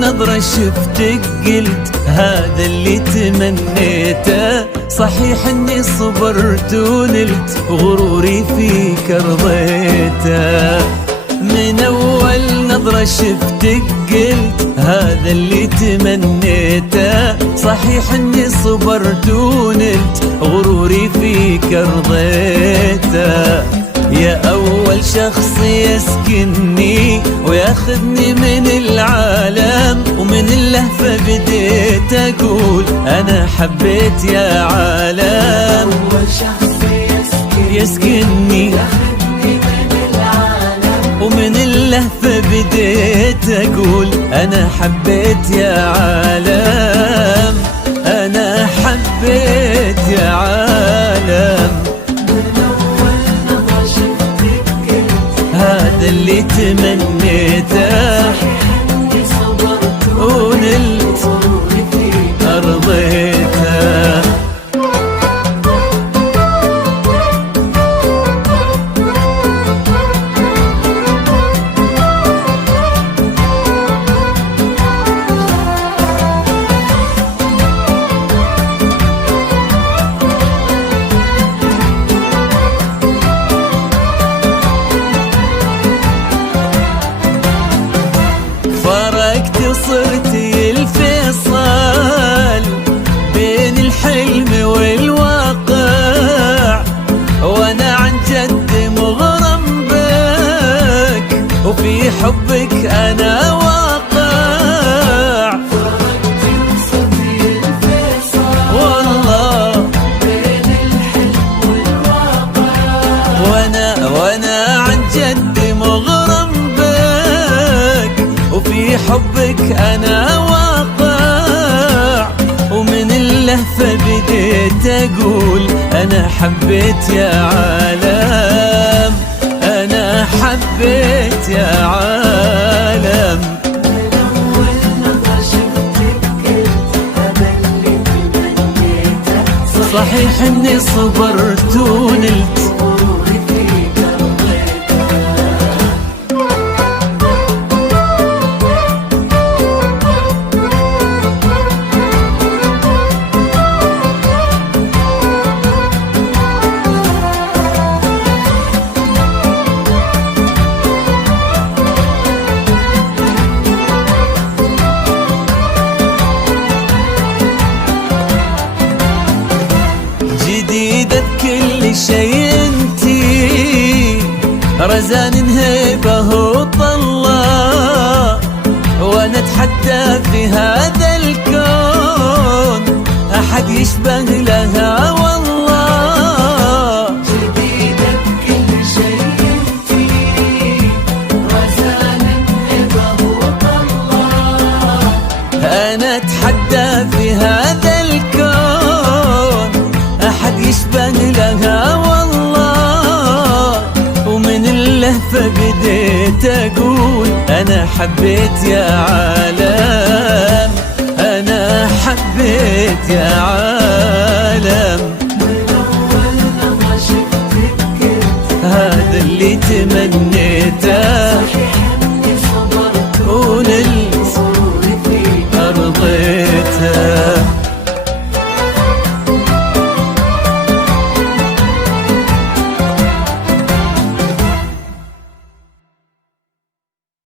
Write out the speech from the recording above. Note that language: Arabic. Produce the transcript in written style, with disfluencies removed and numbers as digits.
نظرة شفتك قلت هذا اللي تمنيته. صحيح اني صبرت ونلت غروري فيك رضيته. من اول نظرة شفتك قلت هذا اللي تمنيته. صحيح اني صبرت ونلت غروري فيك رضيته. يا أول شخص يسكنني وياخذني من العالم، ومن اللهفة بديت أقول أنا حبيت يا عالم. أول شخص يسكنني ياخذني من العالم، ومن اللهفة بديت أقول أنا حبيت يا عالم. أنا حبيت يا عالم. هذا اللي تمنيته. إني صبرت ونلت غروري فيك رضيته. صرت الفيصل بين الحلم والواقع، وانا عن جد مغرم بك وفي حبك انا واقع. فرقت وصلت الفيصل والله بين الحلم والواقع، وانا عن جد مغرم بك وفي حبك أنا واقع. ومن اللهفة بديت أقول أنا حبيت يا عالم. أنا حبيت يا عالم. من أول نظرة شفتك قلت هذا اللي تمنيته. صحيح إني صبرت ونلت غروري فيك رضيته. جديدة بكل شيء انتي، رزان هيبة وطلة، وانا اتحدى في هذا الكون احد يشبه لها والله. جديدة بكل شيء انتي، رزان هبة وطلة، انا اتحدى في هذا الكون احد يشبه لها والله. ومن اللهفة بديت اقول انا حبيت يا عالم. انا حبيت يا عالم. من أول نظرة شفتك قلت هذا اللي تمنيته.